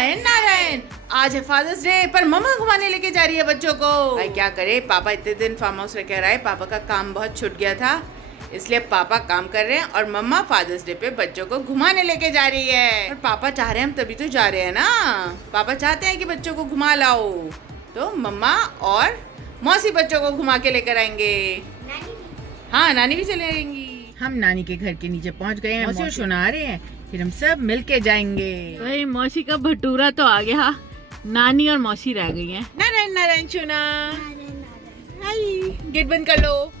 नारायण नारायण, आज है fathers day पर मम्मा घुमाने लेके जा रही है बच्चों को। भाई क्या करे, पापा इतने दिन फार्म हाउस में रह रहा है, पापा का काम बहुत छूट गया था, इसलिए पापा काम कर रहे हैं और मम्मा फादर्स डे पे बच्चों को घुमाने लेके जा रही है। और पापा चाह रहे हैं हम तभी तो जा रहे हैं ना, पापा चाहते हैं कि बच्चों को घुमा लाओ, तो मम्मा और मौसी बच्चों को घुमा के लेकर आएंगे। हाँ, नानी भी चले आएंगी। हम नानी के घर के नीचे पहुंच गए हैं, मौसी सुना रहे हैं, फिर हम सब मिलके जाएंगे। भाई मौसी का भटूरा तो आ गया, नानी और मौसी रह गई हैं। नारायण नारायण चुना, हाय, गेट बंद कर लो।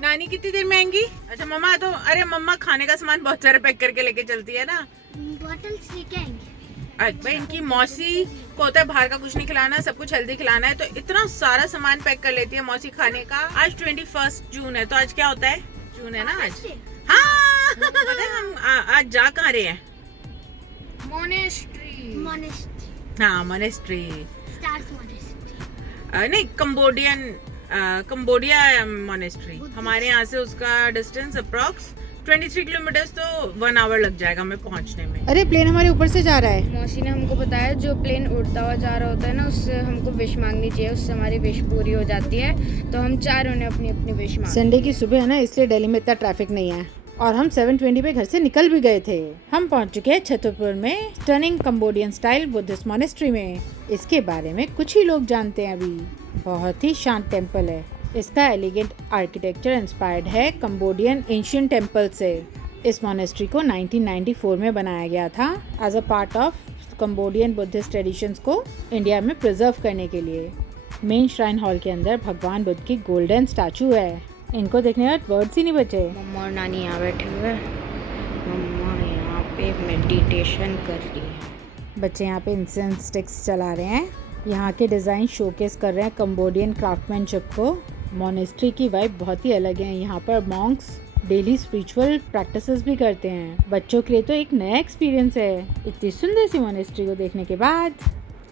नानी कितनी देर में आएंगी? अच्छा मम्मा तो, अरे मम्मा खाने का सामान बहुत सारा पैक करके लेके चलती है ना, बॉटल्स लेके आएंगे। अच्छा इनकी मौसी को होता है बाहर का कुछ नहीं खिलाना, सब कुछ हेल्दी खिलाना है, तो इतना सारा सामान पैक कर लेती है मौसी खाने का। आज 21 जून है, तो आज क्या होता है? जून है ना आज। हाँ पता है हम आज जा कहाँ रहे हैं? मोनेस्ट्री। हाँ मोनेस्ट्री, स्टार्स मोनेस्ट्री। नहीं कंबोडिया मोनेस्ट्री। हमारे यहाँ से उसका डिस्टेंस अप्रॉक्स 23 किलोमीटर्स, तो 1 आवर लग जाएगा हमें पहुँचने में। अरे प्लेन हमारे ऊपर से जा रहा है। मौसी ने हमको बताया जो प्लेन उड़ता हुआ जा रहा होता है ना, उससे हमको विश मांगनी चाहिए, उससे हमारी विश पूरी हो जाती है। तो हम चारों ने अपनी अपनी विश मांगी। संडे की सुबह है ना, इसलिए दिल्ली में इतना ट्रैफिक नहीं है और हम 7:20 पे घर से निकल भी गए थे। हम पहुंच चुके हैं छतरपुर में stunning Cambodian style Buddhist monastery में। इसके बारे में कुछ ही लोग जानते हैं अभी। बहुत ही शांत टेम्पल है, इसका एलिगेंट आर्किटेक्चर इंस्पायर्ड है कंबोडियन एंशिएंट टेम्पल से। इस मॉनेस्ट्री को 1994 में बनाया गया था as a part of Cambodian Buddhist traditions को इंडिया में प्रिजर्व करने के लिए। मेन श्राइन हॉल के अंदर भगवान बुद्ध की गोल्डन स्टैचू है, इनको देखने में वर्ड्स ही नहीं बचे। मम्मा और नानी यहाँ बैठे हुए हैं, मम्मा यहाँ पे मेडिटेशन कर रही है। बच्चे यहाँ पे इंसेंस स्टिक्स चला रहे हैं, यहाँ के डिज़ाइन शोकेस कर रहे हैं कंबोडियन क्राफ्टमैनशिप को। मॉनेस्ट्री की वाइब बहुत ही अलग है, यहाँ पर मॉन्क्स डेली स्पिरिचुअल प्रैक्टिसेस भी करते हैं। बच्चों के लिए तो एक नया एक्सपीरियंस है इतनी सुंदर सी मॉनेस्ट्री को देखने के बाद।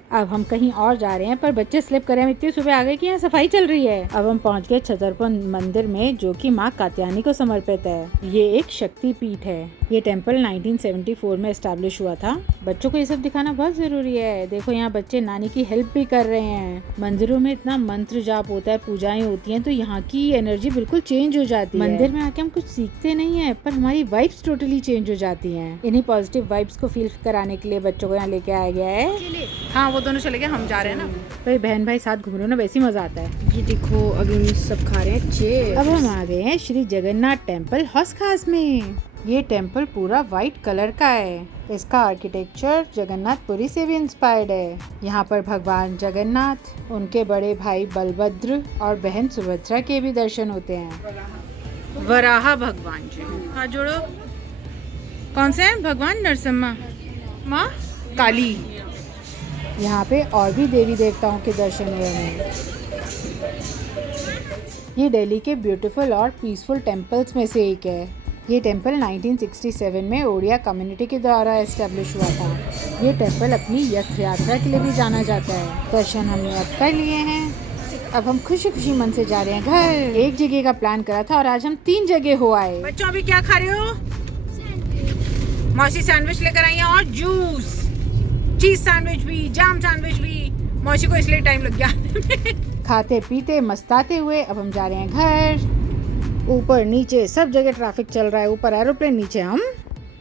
अब हम कहीं और जा रहे हैं, पर बच्चे स्लिप कर रहे हैं, इतनी सुबह आ गए कि यहाँ सफाई चल रही है। अब हम पहुँच गए छतरपुर मंदिर में, जो कि माँ कात्यायनी को समर्पित है। ये एक शक्ति पीठ है। ये टेम्पल 1974 में एस्टैब्लिश हुआ था। बच्चों को ये सब दिखाना बहुत जरूरी है। देखो यहाँ बच्चे नानी की हेल्प भी कर रहे हैं। मंदिरों में इतना मंत्र जाप होता है, पूजाएं होती हैं, तो यहाँ की एनर्जी बिल्कुल चेंज हो जाती है। मंदिर में आके हम कुछ सीखते नहीं है, पर हमारी वाइब्स टोटली चेंज हो जाती हैं। इन्हीं पॉजिटिव वाइब्स को फील कराने के लिए बच्चों को यहाँ लेके आया गया है। हाँ वो दोनों चले गए, हम जा रहे हैं ना। भाई बहन भाई साथ घूम रहे हो ना, वैसे ही मजा आता है। ये देखो अभी हम सब खा रहे हैं चिप्स। अब हम आ गए हैं श्री जगन्नाथ टेम्पल हौस खास में। ये टेम्पल पूरा वाइट कलर का है। इसका आर्किटेक्चर जगन्नाथपुरी से भी इंस्पायर्ड है। यहाँ पर भगवान जगन्नाथ, उनके बड़े भाई बलभद्र और बहन सुभद्रा के भी दर्शन होते हैं। वराहा भगवान जी, हाथ जोड़ो। कौन से हैं भगवान? नरसिम्हा, माँ काली। यहाँ पे और भी देवी देवताओं के दर्शन हुए हैं। ये दिल्ली के ब्यूटीफुल और पीसफुल टेम्पल्स में से एक है। ये टेम्पल 1967 में ओडिया कम्युनिटी के द्वारा एस्टेब्लिश हुआ था। ये टेम्पल अपनी यथ यात्रा के लिए भी जाना जाता है। दर्शन हमने अब कर लिए हैं, अब हम खुशी खुशी मन से जा रहे हैं घर। एक जगह का प्लान करा था और आज हम 3 जगह हो आए। बच्चों अभी क्या खा रहे हो? मौसी सैंडविच लेकर आई है और जूस, चीज सैंडविच भी, जाम सैंडविच भी। मौसी को इसलिए टाइम लग गया। खाते पीते मस्ताते हुए अब हम जा रहे हैं घर। ऊपर नीचे सब जगह ट्रैफिक चल रहा है, ऊपर एरोप्लेन, नीचे हम।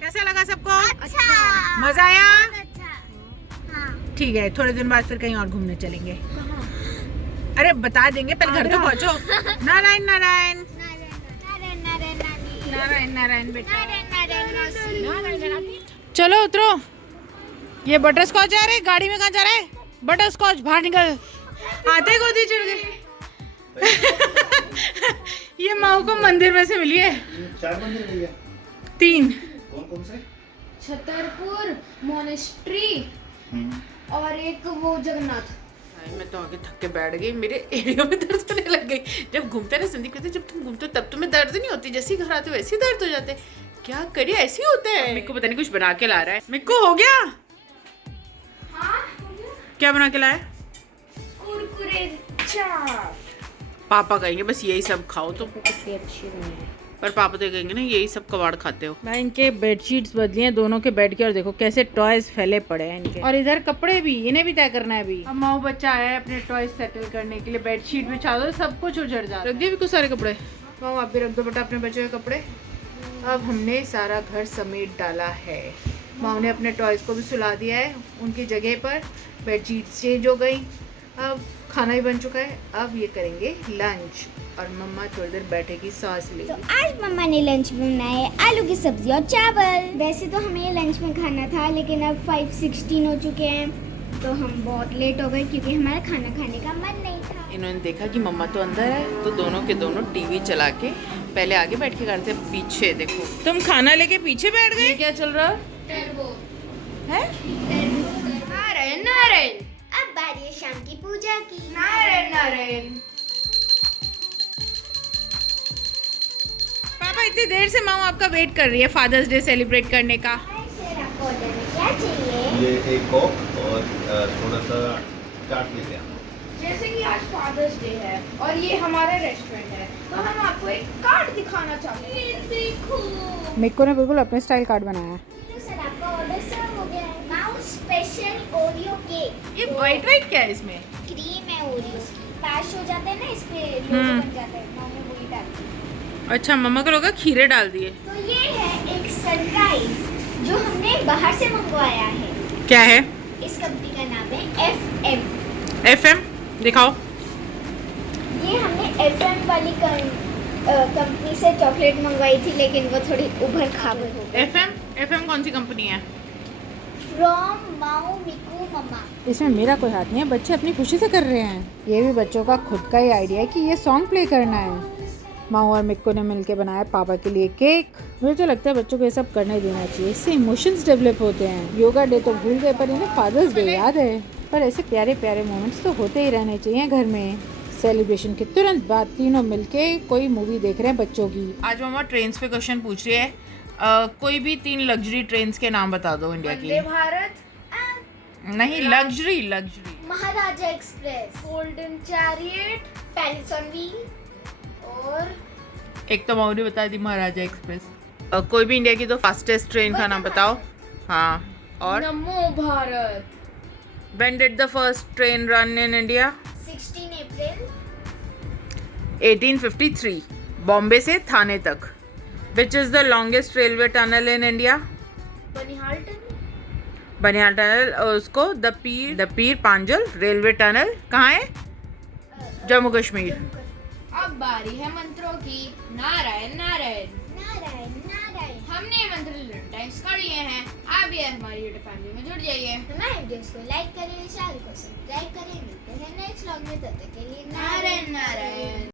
कैसा लगा सबको? अच्छा, मजा आया? अच्छा। हाँ। ठीक है, थोड़े दिन बाद फिर कहीं और घूमने चलेंगे। अरे बता देंगे, पहले घर तो पहुँचो। नारायण नारायण नारायण नारायण बेटा। चलो उतरो। ये बटर स्कॉच जा रहे, गाड़ी में कहाँ जा रहा है? बटर स्कॉच, बाहर निकल। आते गोदी चढ़ गए। ये माँ को मंदिर में से मिली है। 4 मंदिर मिल गया। 3। कौन कौन से? छतरपुर मोनेस्ट्री और एक वो जगन्नाथ। मैं तो आगे थक के बैठ गई, मेरे एरिया में दर्द होने लग गई। जब घूमते ना संदीप कहते जब तुम घूमते हो तब तुम्हें दर्द नहीं होती, जैसे ही घर आते हो वैसे ही दर्द हो जाते। क्या करिए, ऐसे ही होता है। मेरे को पता नहीं कुछ बना के ला रहा है। मेरे को हो गया। हाँ? क्या बना के लाया? कुरकुरे चाट। पापा कहेंगे बस यही सब खाओ तो। कितनी अच्छी बनी है। पर पापा तो कहेंगे ना यही सब कबाड़ खाते हो। मैं इनके बेडशीट्स बदली हैं दोनों के बेड के, और देखो कैसे टॉयज फैले पड़े हैं इनके। और इधर कपड़े भी, इन्हें भी तय करना है अभी। अब माऊ बच्चा आया है अपने टॉयज सेटल करने के लिए, बेडशीट भी चादर सब कुछ उजड़ जाता है। रख दिए भी कुछ सारे कपड़े। माऊ आप भी रख दो बेटा अपने बच्चों के कपड़े। अब हमने सारा घर समेट डाला है। माऊ ने अपने टॉयज को भी सुला दिया है उनकी जगह पर, बेडशीट चेंज हो गई, अब खाना भी बन चुका है। अब ये करेंगे लंच और मम्मा थोड़ी देर बैठेगी सांस लेगी। तो आज मम्मा ने लंच में बनाए आलू की सब्जी और चावल। वैसे तो हमें लंच में खाना था, लेकिन अब 5:16 हो चुके हैं, तो हम बहुत लेट हो गए क्योंकि हमारा खाना खाने का मन नहीं था। इन्होंने देखा कि मम्मा तो अंदर है, तो दोनों के दोनों टीवी चला के पहले आगे बैठ के करते, पीछे देखो। तुम खाना लेके पीछे बैठ गए, क्या चल रहा है? नारायण नारायण। अब बारी है शाम की पूजा की। नारायण नारायण। पापा इतनी देर से माँ आपका वेट कर रही है फादर्स डे सेलिब्रेट करने का। सर आपको ऑर्डर में क्या चाहिए? ये एक कोक और थोड़ा सा चाट लेते हैं। जैसे कि आज फादर्स डे है और ये हमारा रेस्टोरेंट है, तो हम आपको एक कार्ड दिखाना चाहते हैं। ये देखो। मिक्को ने बिल्कुल अपने स्टाइल कार्ड बनाया है। सर आपका ऑर्डर सर्व हो गया है। Mouse special Oreo cake. ये वाइट वाइट क्या है इसमें? क्रीम है ओरियो की। पैश हो जाते हैं ना, इस पे लोगो बन जाता है। माँ ने वही डाली। अच्छा मम्मा को लगा खीरे डाल दिए। तो ये है एक सरप्राइज जो हमने बाहर से मंगवाया है। क्या है? इस कंपनी का नाम है FM। FM दिखाओ। ये हमने FM वाली कंपनी से चॉकलेट मंगवाई थी, लेकिन वो थोड़ी उभर खाबर हो गई। FM कौन सी कंपनी है? फ्रॉम माऊ मिकू मम्मा। इसमें मेरा कोई हाथ नहीं है, बच्चे अपनी खुशी से कर रहे हैं। ये भी बच्चों का खुद का ही आइडिया है कि ये सॉन्ग प्ले करना है। माऊ और मिक्को ने मिलके बनाया पापा के लिए केक। मुझे तो लगता है बच्चों को ये सब करने देना चाहिए, इससे इमोशंस डेवलप होते हैं। योगा डे तो भूल गए, पर इन्हें फादर्स डे याद है। पर ऐसे प्यारे प्यारे मोमेंट्स तो होते ही रहने चाहिए घर में। सेलिब्रेशन के तुरंत बाद तीनों मिलके कोई मूवी देख रहे हैं बच्चों की। आज मम्मा ट्रेन्स पे क्वेश्चन पूछ रही है। कोई भी 3 लग्जरी ट्रेन्स के नाम बता दो इंडिया की। वंदे भारत, नहीं, luxury. Maharaja express, golden chariot, palace on wheel और एक तो मौरी बता दी महाराजा एक्सप्रेस। कोई भी इंडिया की तो फास्टेस्ट ट्रेन का नाम बताओ। हाँ, और नमो Bharat. When did the first train run in India? 16 अप्रैल 1853, बॉम्बे से थाने तक। Which is the longest railway tunnel in India? Banihal tunnel. Banihal tunnel. उसको द पीर पांजल रेलवे टनल कहाँ है? जम्मू कश्मीर। अब बारी है मंत्रों की। नारायण नारायण। नारायण नारायण। हमने ये मंत्र टाइम्स कर लिए हैं। आप भी हमारी यूट्यूब फैमिली में जुड़ जाइए। हमारे वीडियोस को लाइक करें, चैनल को सब्सक्राइब करें। मिलते हैं नेक्स्ट व्लॉग में, तब तक के लिए नारायण नारायण।